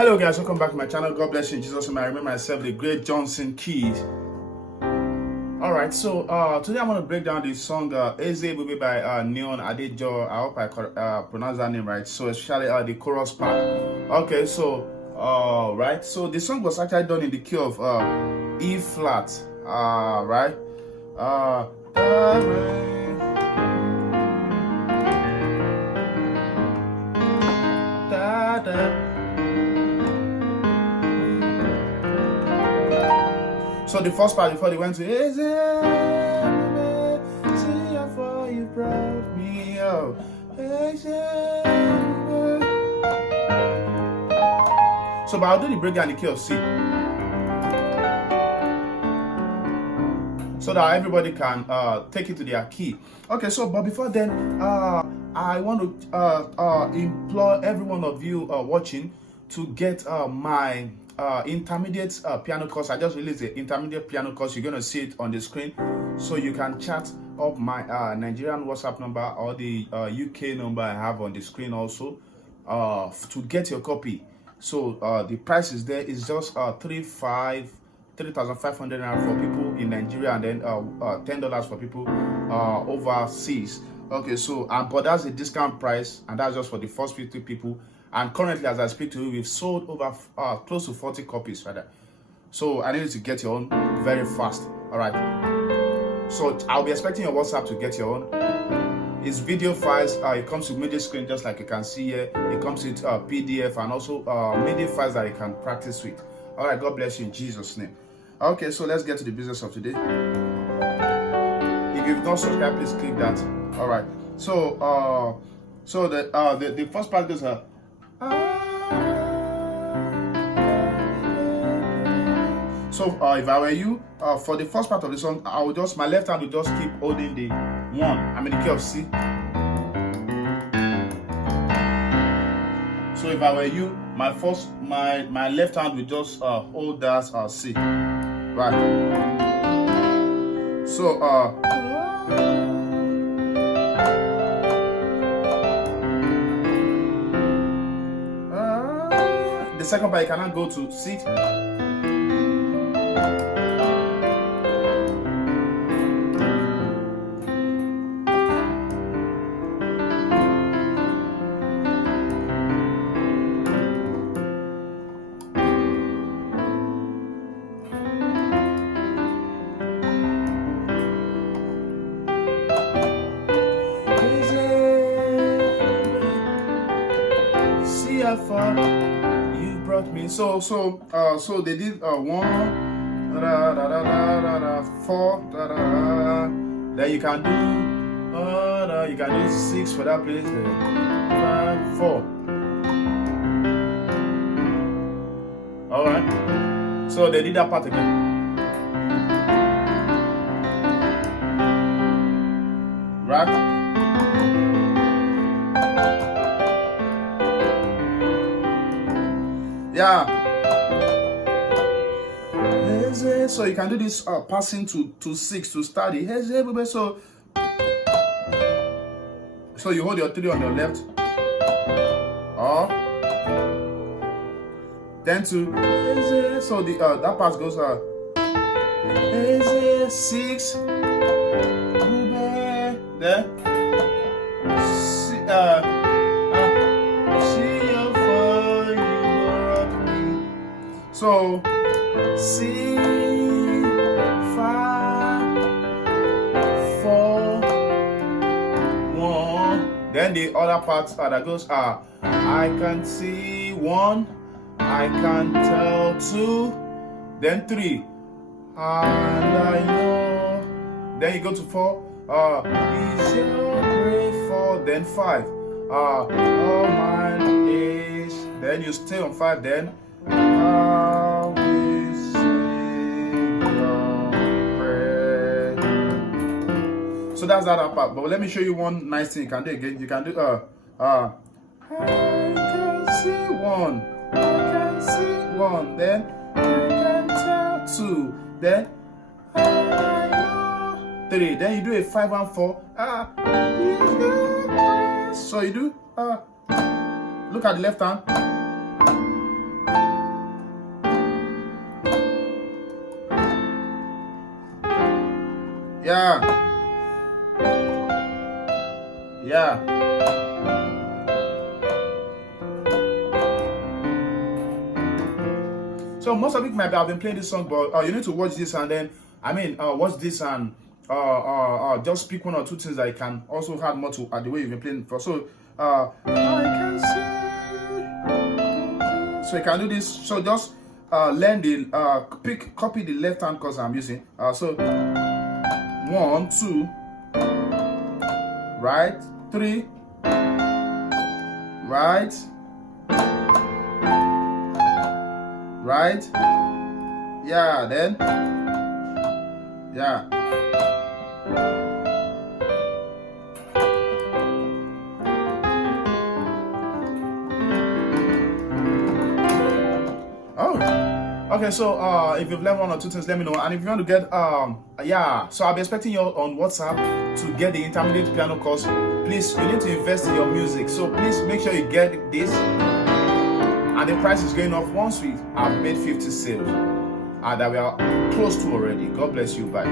Hello guys, welcome back to my channel. God bless you in Jesus' name. I remember myself, the great Johnsonkeyz. Alright, so today I'm going to break down the song Eze Ebube by Neon Adejo. I hope I pronounce that name right. So especially the chorus part. Okay, so right, so the song was actually done in the key of E flat. Right. So the first part before they went to Eze Ebube, see how far you brought me, oh, Eze Ebube. So but I'll do the breakdown in the key of C, so that everybody can take it to their key. Okay, so but before then, I want to implore every one of you watching to get my intermediate piano course. I just released the intermediate piano course. You're gonna see it on the screen, so you can chat up my Nigerian WhatsApp number or the UK number I have on the screen also to get your copy. So the price is there. It's just 3,500 naira for people in Nigeria, and then $10 for people overseas. Okay, so but that's a discount price, and that's just for the first 50 people. And currently, as I speak to you, we've sold over close to 40 copies, rather. So I need you to get your own very fast. All right. So I'll be expecting your WhatsApp to get your own. It's video files. It comes with Midi screen, just like you can see here. It comes with PDF and also Midi files that you can practice with. All right. God bless you in Jesus' name. Okay. So let's get to the business of today. If you've not subscribed, please click that. All right. So the first part goes So if I were you, for the first part of the song, I would just, my left hand will just keep holding the one. I'm in the key of C. So if I were you, my left hand will just hold that C. Right. So the second part, you cannot go to C. See how far you brought me. So they did 1, 4, then you can do 6 for that place, 5, 4. All right. So they did that part again. Right. Yeah. So you can do this passing to 6 to start it. Eze Ebube. So you hold your 3 on your left. Then to Eze. So the that part goes Eze 6. Ebube. Then so C, 5, 4, 1. Then the other parts that goes I can see 1, I can tell 2, then 3, and I know. Then you go to 4. Is your great 4, then 5. All mine is. Then you stay on 5. Then so that's that part. But let me show you one nice thing you can do again. You can do I can see 1, I can see 1, then I can tell 2, then 3, then you do a 5 and 4. So you do look at the left hand. Yeah. Yeah. So most of it might have been playing this song, but you need to watch this and then watch this and just pick one or two things that you can also add more to the way you've been playing before. So I can see. So you can do this. So just learn the copy the left hand chords I'm using. So 1, 2, right, 3, right, right, yeah, then, yeah. Oh, okay. So if you've learned one or two things, let me know. And if you want to get so I'll be expecting you on WhatsApp to get the intermediate piano course. Please, you need to invest in your music, so please make sure you get this. And the price is going off once we have made 50 sales that we are close to already. God bless you. Bye.